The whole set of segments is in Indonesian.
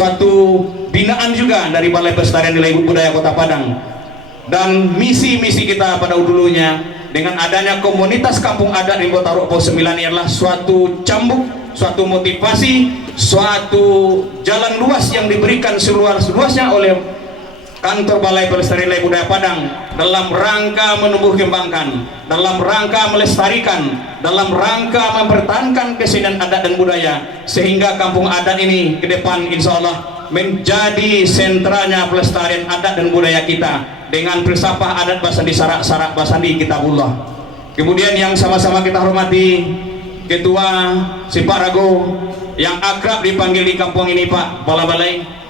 suatu binaan juga dari Balai Pelestarian Nilai Budaya Kota Padang. Dan misi-misi kita pada dulunya dengan adanya komunitas kampung adat di Kota Pos 9 ini adalah suatu cambuk, suatu motivasi, suatu jalan luas yang diberikan seluas-luasnya oleh kantor Balai Pelestarian Nilai Budaya Padang dalam rangka menumbuh kembangkan, dalam rangka melestarikan, dalam rangka mempertahankan kesenian adat dan budaya, sehingga kampung adat ini ke depan insya Allah menjadi sentranya pelestarian adat dan budaya kita dengan filsafat adat Basandi Sarak Basandi Kitabullah. Kemudian yang sama-sama kita hormati Ketua Sipak Rago yang akrab dipanggil di kampung ini Pak Kepala Balai.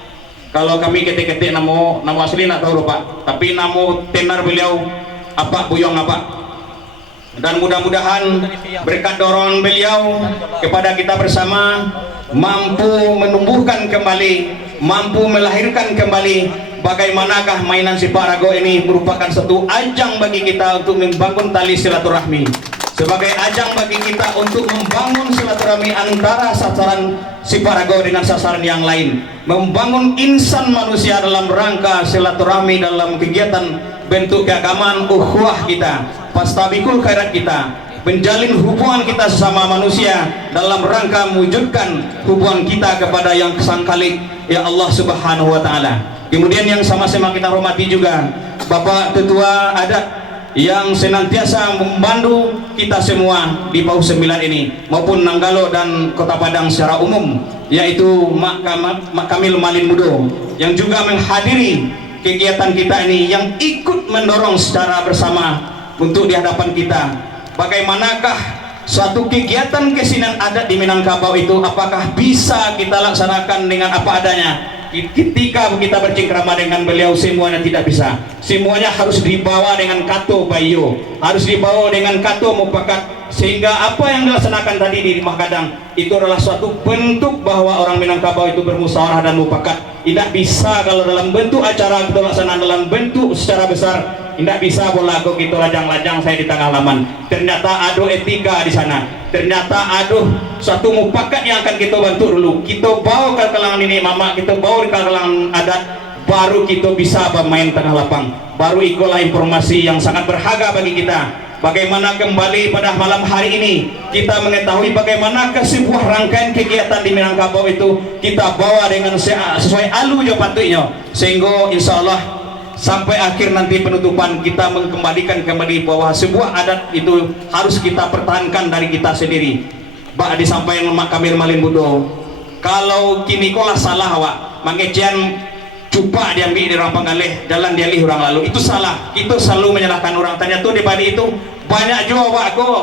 Kalau kami ketik-ketik nama asli nak tahu Pak, tapi nama tenar beliau apa Buyong apa. Dan mudah-mudahan berkat dorongan beliau kepada kita bersama mampu menumbuhkan kembali, mampu melahirkan kembali bagaimanakah mainan Sipak Rago ini merupakan satu ajang bagi kita untuk membangun tali silaturahmi, sebagai ajang bagi kita untuk membangun silaturahmi antara sasaran Sipak Rago dengan sasaran yang lain, membangun insan manusia dalam rangka silaturahmi dalam kegiatan bentuk keagamaan ukhuwah kita, fastabikul khairat kita, menjalin hubungan kita sesama manusia dalam rangka mewujudkan hubungan kita kepada yang sang Khalik ya Allah Subhanahu wa taala. Kemudian yang sama-sama kita hormati juga Bapak Ketua Adat yang senantiasa membantu kita semua di Paus 9 ini maupun Nanggalo dan Kota Padang secara umum, yaitu Mak Kamil Malin Mudo yang juga menghadiri kegiatan kita ini, yang ikut mendorong secara bersama untuk di hadapan kita bagaimanakah suatu kegiatan kesenian adat di Minangkabau itu apakah bisa kita laksanakan dengan apa adanya. Ketika kita bercengkrama dengan beliau semuanya tidak bisa, semuanya harus dibawa dengan kato bayo, harus dibawa dengan kato mupakat, sehingga apa yang dilaksanakan tadi di Rumah Kadang itu adalah suatu bentuk bahwa orang Minangkabau itu bermusyawarah dan mupakat. Tidak bisa kalau dalam bentuk acara kita laksanakan dalam bentuk secara besar, tidak bisa bola aku gitu lajang-lajang saya di tengah halaman. Ternyata ada etika di sana, ternyata ada suatu mupakat yang akan kita bantu dulu. Kita bawa ke kalangan ini mama, kita bawa ke kalangan adat, baru kita bisa bermain tengah lapang. Baru itulah informasi yang sangat berharga bagi kita. Bagaimana kembali pada malam hari ini kita mengetahui bagaimana sebuah rangkaian kegiatan di Minangkabau itu kita bawa dengan sesuai alu jo patutnya, sehingga insya Allah sampai akhir nanti penutupan kita mengembalikan kembali bahwa sebuah adat itu harus kita pertahankan dari kita sendiri. Bak disampaikan Mak Kamil Malin Mudo, kalau kini kolah salah awak mangecian cupa diambil di orang Panggaleh jalan dialih orang lalu, itu salah. Itu selalu menyalahkan orang. Tanya tuh di balik itu banyak juga awak kok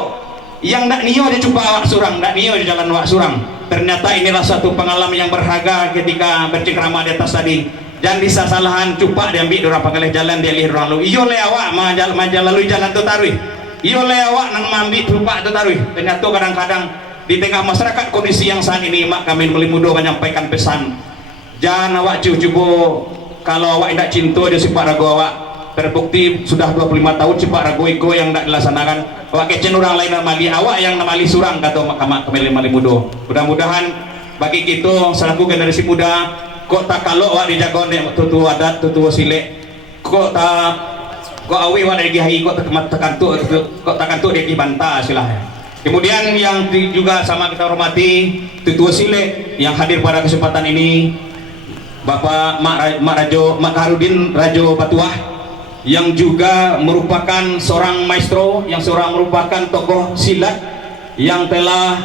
yang nak nio di cupa awak surang, nak nio di jalan awak surang. Ternyata inilah satu pengalaman yang berharga ketika bercengkrama di atas tadi. Jangan disalahan cupa diambil di orang Panggaleh jalan dialih orang lalu. Iyo le awak majal lalu jalan tu taruh. Iyo le awak nang mambi cupa tu taruh. Ternyata kadang-kadang di tengah masyarakat kondisi yang saat ini Mak Kamil Malin Mudo menyampaikan pesan, jangan awak cuba kalau awak tidak cinta dia Sipak Rago awak, terbukti sudah 25 tahun Sipak Rago itu yang tidak dilaksanakan, awak kecen orang lain namali, awak yang namali surang kata Mak Kamil Malin Mudo. Mudah-mudahan bagi kita selaku generasi muda kok tak kalau awak dijaga nek tutu adat tutu silek kok tak kok awi awak dari hai kok tekan tu dia bantah silahkan. Kemudian yang juga sama kita hormati Tutua Sile yang hadir pada kesempatan ini, Bapak Mak Harudin Rajo Batuah yang juga merupakan seorang maestro, yang seorang merupakan tokoh silat yang telah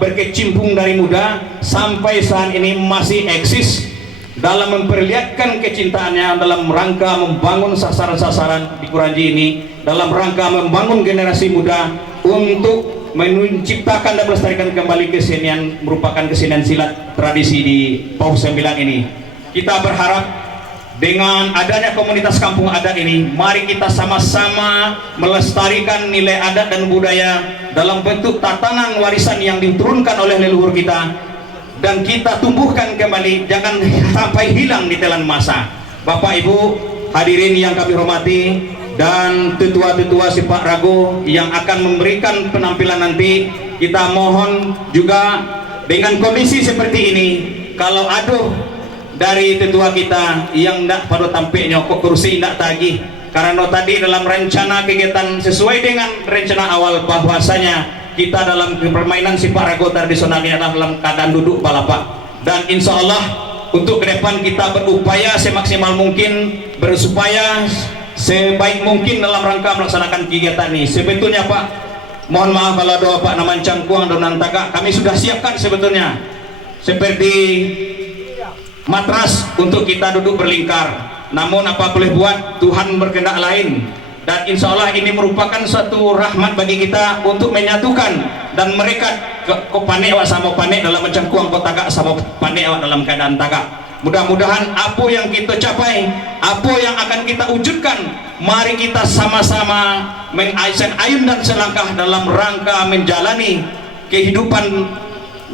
berkecimpung dari muda sampai saat ini masih eksis dalam memperlihatkan kecintaannya dalam rangka membangun sasaran-sasaran di Kuranji ini, dalam rangka membangun generasi muda untuk menciptakan dan melestarikan kembali kesenian, merupakan kesenian silat tradisi di Paus 9 ini. Kita berharap dengan adanya komunitas kampung adat ini, mari kita sama-sama melestarikan nilai adat dan budaya dalam bentuk tatanan warisan yang diturunkan oleh leluhur kita, dan kita tumbuhkan kembali, jangan sampai hilang di telan masa. Bapak Ibu hadirin yang kami hormati dan tetua-tetua Sipak Rago yang akan memberikan penampilan nanti, kita mohon juga dengan kondisi seperti ini, kalau ada dari tetua kita yang ndak pada tampilnya kok kursi ndak tagih, karena tadi dalam rencana kegiatan sesuai dengan rencana awal bahwasanya kita dalam permainan sepak raga tradisional ini adalah dalam keadaan duduk balapak, dan insya Allah untuk ke depan kita berupaya semaksimal mungkin, bersupaya sebaik mungkin dalam rangka melaksanakan kegiatan ini. Sebetulnya Pak, mohon maaf kalau doa Pak Naman Cangkuang dan Nantaka kami sudah siapkan sebetulnya seperti matras untuk kita duduk berlingkar, namun apa boleh buat, Tuhan berkehendak lain. Dan insya Allah ini merupakan suatu rahmat bagi kita untuk menyatukan dan mereka panik awak sama panik dalam mencangkuang kau tagak sama panik awak dalam keadaan tagak. Mudah-mudahan apa yang kita capai, apa yang akan kita wujudkan, mari kita sama-sama mengayun ayun dan selangkah dalam rangka menjalani kehidupan,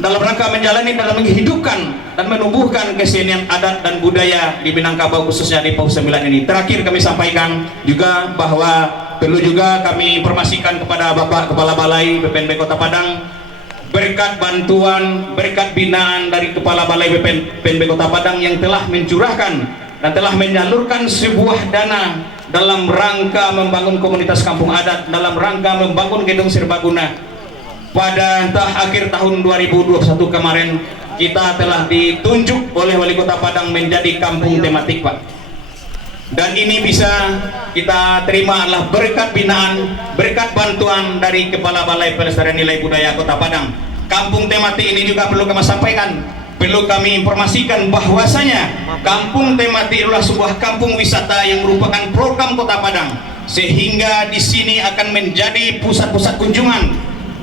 dalam rangka menjalani dalam menghidupkan dan menumbuhkan kesenian adat dan budaya di Minangkabau, khususnya di Pau 9 ini. Terakhir kami sampaikan juga bahwa perlu juga kami informasikan kepada Bapak Kepala Balai BPNB Kota Padang, berkat bantuan, berkat binaan dari Kepala Balai BPNB Kota Padang yang telah mencurahkan dan telah menyalurkan sebuah dana dalam rangka membangun komunitas kampung adat, dalam rangka membangun gedung serbaguna. Pada akhir tahun 2021 kemarin kita telah ditunjuk oleh Wali Kota Padang menjadi kampung tematik Pak, dan ini bisa kita terima adalah berkat binaan, berkat bantuan dari Kepala Balai Pelestarian Nilai Budaya Kota Padang. Kampung tematik ini juga perlu kami sampaikan, perlu kami informasikan bahwasanya kampung tematik adalah sebuah kampung wisata yang merupakan program Kota Padang, sehingga di sini akan menjadi pusat-pusat kunjungan,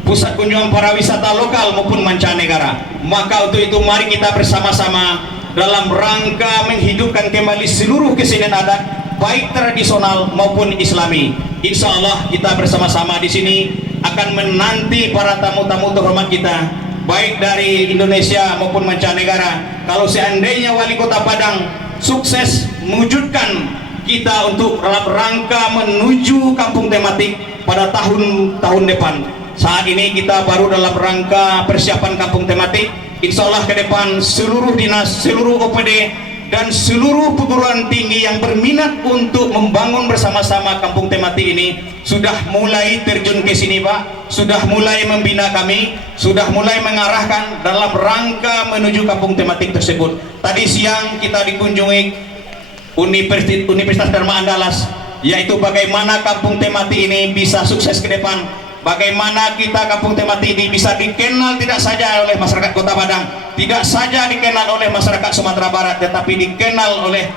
pusat kunjungan para wisata lokal maupun mancanegara. Maka untuk itu mari kita bersama-sama dalam rangka menghidupkan kembali seluruh kesenian adat, baik tradisional maupun islami. Insya Allah kita bersama-sama di sini akan menanti para tamu-tamu terhormat kita, baik dari Indonesia maupun mancanegara. Kalau seandainya Wali Kota Padang sukses mewujudkan kita untuk dalam rangka menuju kampung tematik pada tahun-tahun depan. Saat ini kita baru dalam rangka persiapan kampung tematik. Insya Allah ke depan seluruh dinas, seluruh OPD dan seluruh perguruan tinggi yang berminat untuk membangun bersama-sama kampung tematik ini sudah mulai terjun ke sini Pak, sudah mulai membina kami, sudah mulai mengarahkan dalam rangka menuju kampung tematik tersebut. Tadi siang kita dikunjungi Universitas Dharma Andalas, yaitu bagaimana kampung tematik ini bisa sukses ke depan, bagaimana kita kampung tematik ini bisa dikenal tidak saja oleh masyarakat Kota Padang, tidak saja dikenal oleh masyarakat Sumatera Barat, tetapi dikenal oleh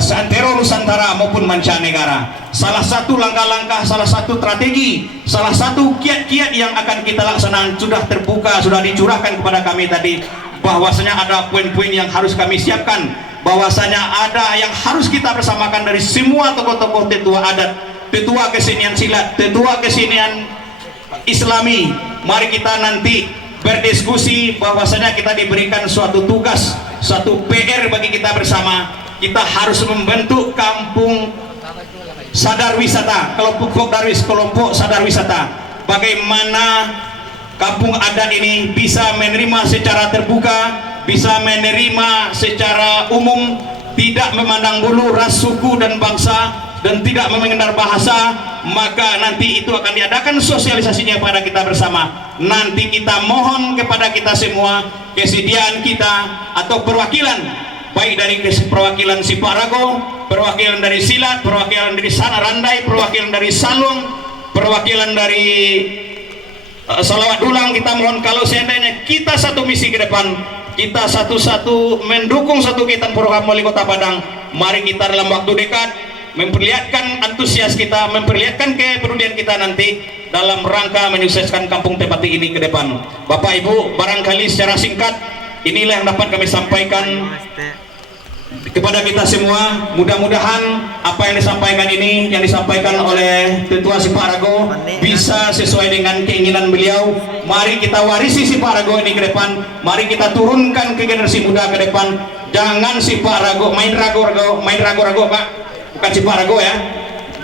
seantero Nusantara maupun mancanegara. Salah satu langkah-langkah, salah satu strategi, salah satu kiat-kiat yang akan kita laksanakan sudah terbuka, sudah dicurahkan kepada kami tadi, bahwasanya ada poin-poin yang harus kami siapkan, bahwasanya ada yang harus kita bersamakan dari semua tokoh-tokoh tetua adat, tetua kesenian silat, tetua kesenian Islami. Mari kita nanti berdiskusi bahwasanya kita diberikan suatu tugas, suatu PR bagi kita bersama. Kita harus membentuk kampung sadar wisata, kelompok sadar wisata. Bagaimana kampung adat ini bisa menerima secara terbuka, bisa menerima secara umum, tidak memandang bulu ras, suku dan bangsa, dan tidak mengendar bahasa. Maka nanti itu akan diadakan sosialisasinya pada kita bersama. Nanti kita mohon kepada kita semua kesediaan kita atau perwakilan, baik dari perwakilan Siparago, perwakilan dari silat, perwakilan dari sana randai, perwakilan dari salung, perwakilan dari salawat dulang. Kita mohon kalau seandainya kita satu misi ke depan, kita satu-satu mendukung satu kegiatan program Wali Kota Padang, mari kita dalam waktu dekat memperlihatkan antusias kita, memperlihatkan kepedulian kita nanti dalam rangka menyukseskan kampung tematik ini ke depan. Bapak Ibu, barangkali secara singkat inilah yang dapat kami sampaikan kepada kita semua. Mudah-mudahan apa yang disampaikan ini, yang disampaikan oleh Tetua Siparago, bisa sesuai dengan keinginan beliau. Mari kita warisi Siparago ini ke depan, mari kita turunkan ke generasi muda ke depan. Jangan Siparago main rago-rago Pak, bukan Siparago ya.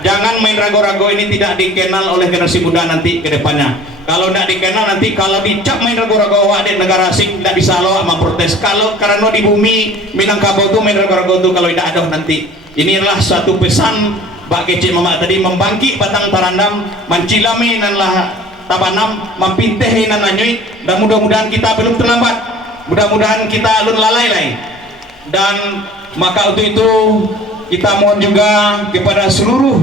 Jangan main rago-rago ini tidak dikenal oleh generasi muda nanti ke depannya. Kalau tidak dikenal nanti, kalau dicap main rago-rago awak di negara asing tidak bisa lo sama protes. Kalau karena di bumi Minangkabau itu main rago-rago itu kalau tidak ada nanti. Inilah suatu pesan Pak Kecik Mama tadi, membangkit batang tarandam, mencilami nanlah tabanam, mampintehi nan anyui, dan mudah-mudahan kita belum terlambat. Mudah-mudahan kita alun lalai-lai. Dan maka untuk itu kita mohon juga kepada seluruh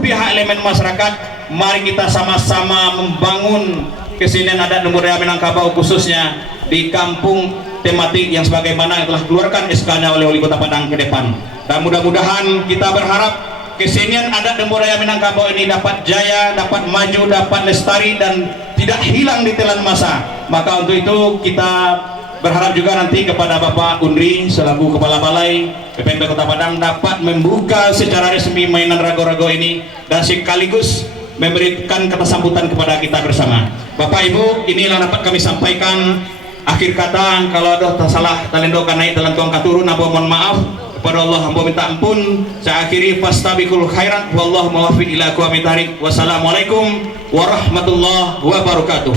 pihak elemen masyarakat, mari kita sama-sama membangun kesenian adat dan budaya Minangkabau, khususnya di kampung tematik yang sebagaimana yang telah keluarkan SK-nya oleh Wali Kota Padang ke depan. Dan mudah-mudahan kita berharap kesenian adat dan budaya Minangkabau ini dapat jaya, dapat maju, dapat lestari dan tidak hilang di telan masa. Maka untuk itu kita berharap juga nanti kepada Bapak Undri selaku Kepala Balai PPMP Kota Padang dapat membuka secara resmi mainan rago-rago ini dan sekaligus memberikan kata sambutan kepada kita bersama. Bapak Ibu, inilah dapat kami sampaikan. Akhir kata, kalau ada salah talendo kan naik dalam tuang katurun, hamba mohon maaf kepada Allah, hamba minta ampun. Saya akhiri fastabiqul khairat wallahu muwaffiq ila aqwamit thariq. Wassalamualaikum warahmatullahi wabarakatuh.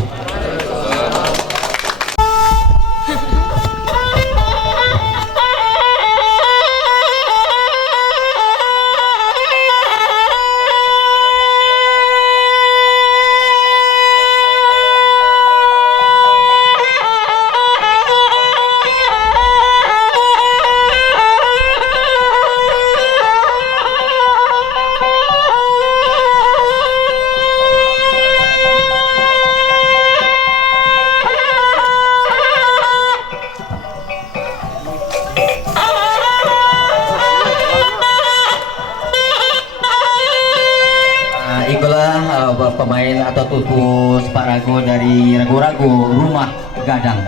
Itulah pemain atau tutus Pak Rago dari Rago-Rago Rumah Gadang.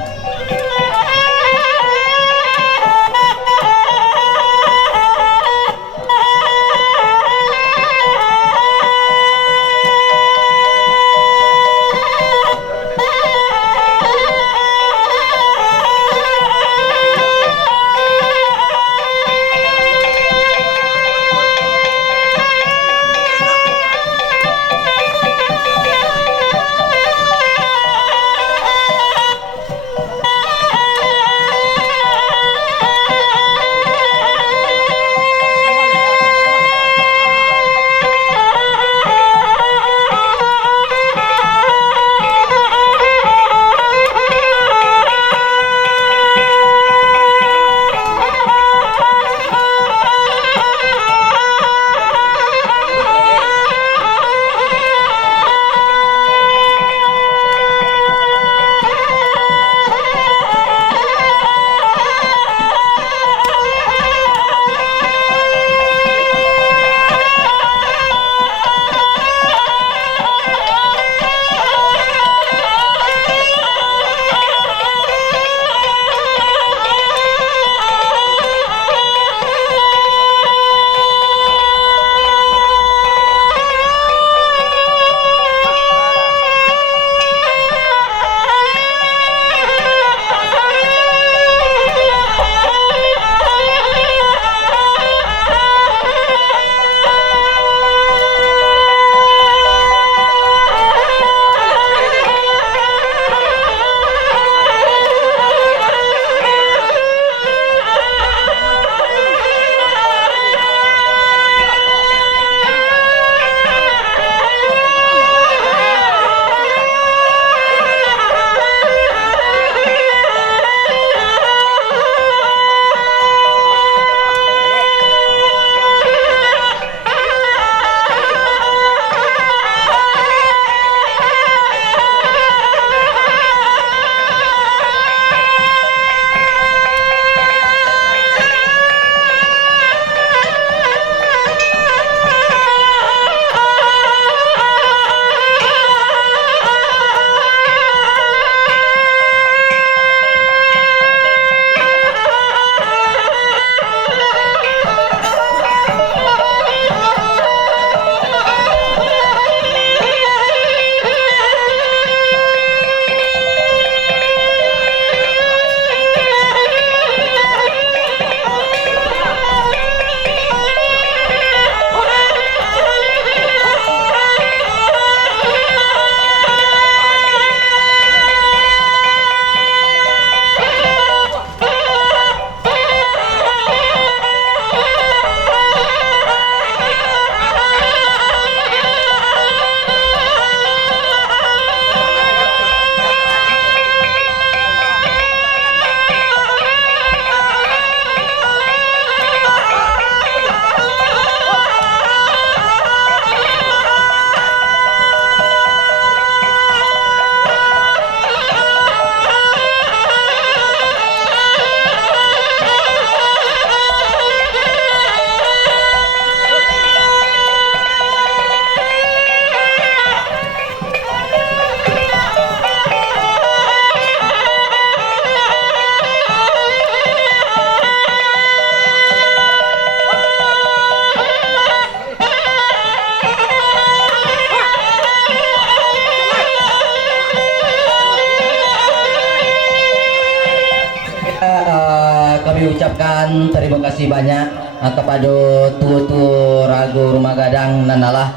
kami ucapkan terima kasih banyak kepada tua-tua Rago Rumah Gadang Nanalah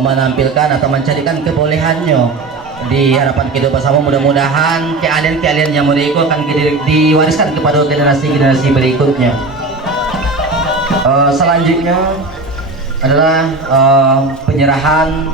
menampilkan atau mencarikan kebolehannya di harapan kita bersama. Mudah-mudahan keahlian-keahlian yang mereka akan diwariskan kepada generasi-generasi berikutnya. Selanjutnya adalah penyerahan